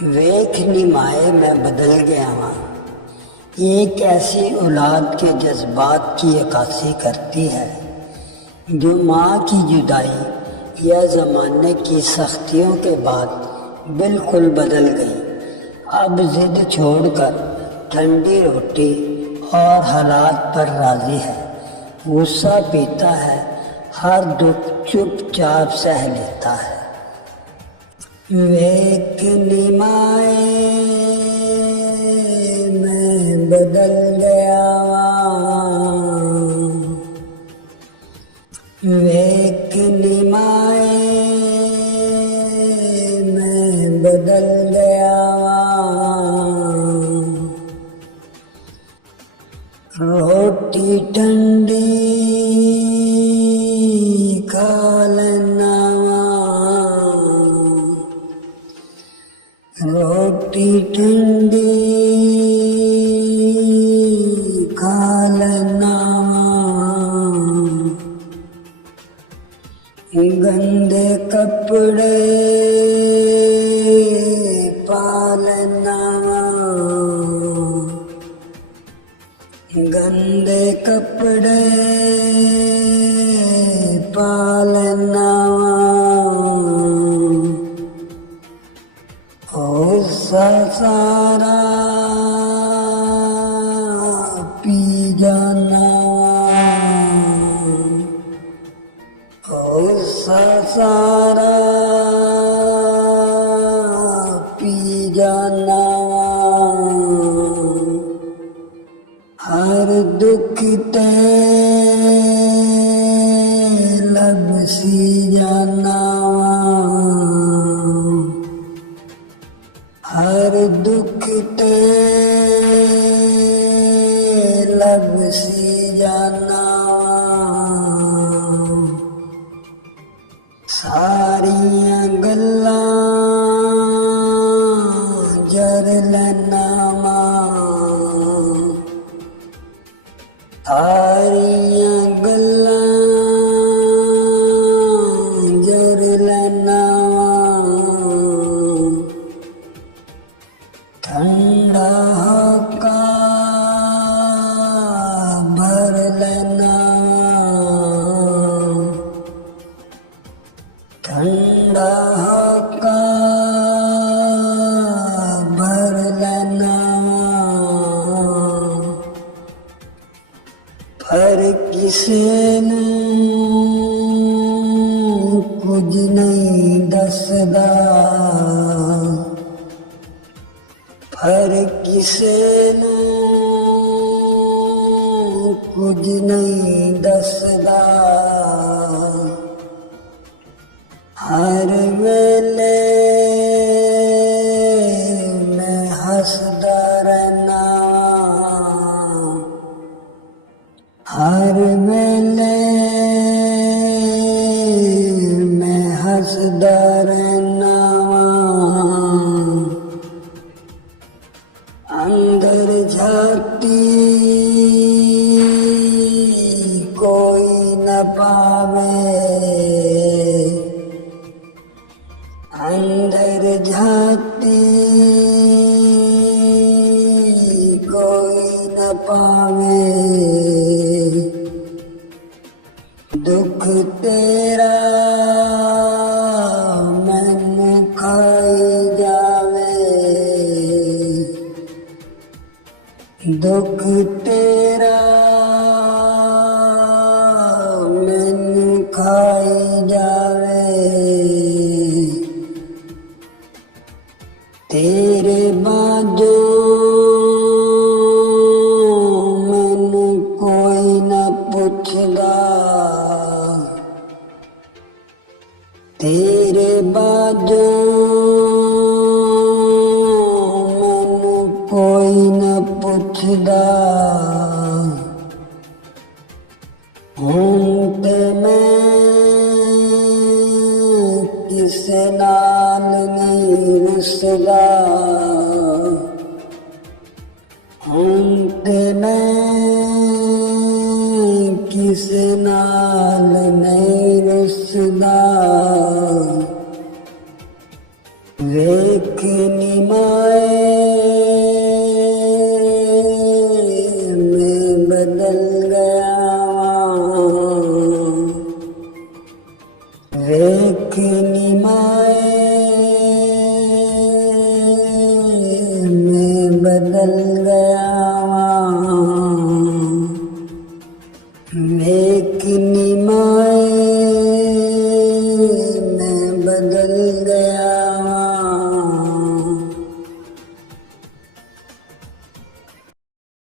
ویکھ نمائے میں بدل گیا ہاں، ایک ایسی اولاد کے جذبات کی عکاسی کرتی ہے جو ماں کی جدائی یا زمانے کی سختیوں کے بعد بالکل بدل گئی۔ اب ضد چھوڑ کر ٹھنڈی روٹی اور حالات پر راضی ہے، غصہ پیتا ہے، ہر دکھ چپ چاپ سہ لیتا ہے۔ ویکھ نمائے میں بدل گیا ہاں، ویکھ نمائے میں بدل گیا ہاں، روٹی ٹھنڈی کھا لینا روٹی ٹھنڈی کھا لینا، گندے کپڑے پا لینا، گندے کپڑے پا لینا، سارا پی جانا، سارا پی جانا، ہر دکھ تے لب سی جانا، ہر دکھ تے لب سی جانا، ساریاں گلاں جر لینا، ساریاں گلاں جر لینا، ٹھنڈا ہوکا بھر لینا، ٹھنڈا ہوکا بھر لینا، پر کسے نوں کچھ نہیں دسدا، پر کسے نوں کچھ نہیں دسدا، ہر ویلے میں ہسدا رہنا، ہر ویلے میں ہسدا رہنا، اندر جھاتی کوئی نہ پاوے، اندر جھاتی کوئی نہ پاوے، دکھ تیرا مینوں کھائی جاوے، دکھ تیرا مینوں کھائی جاوے، تیرے باجوں مینوں کوئی نہ پوچھدا، تیرے باجوں مینوں کوئی نہ پوچھدا، ہن تے میں کسے نال نہیں رسدا، ہن تے میں کسے نال نہیں رسدا، ویکھ نمائے माए मैं बदल गया एक निमा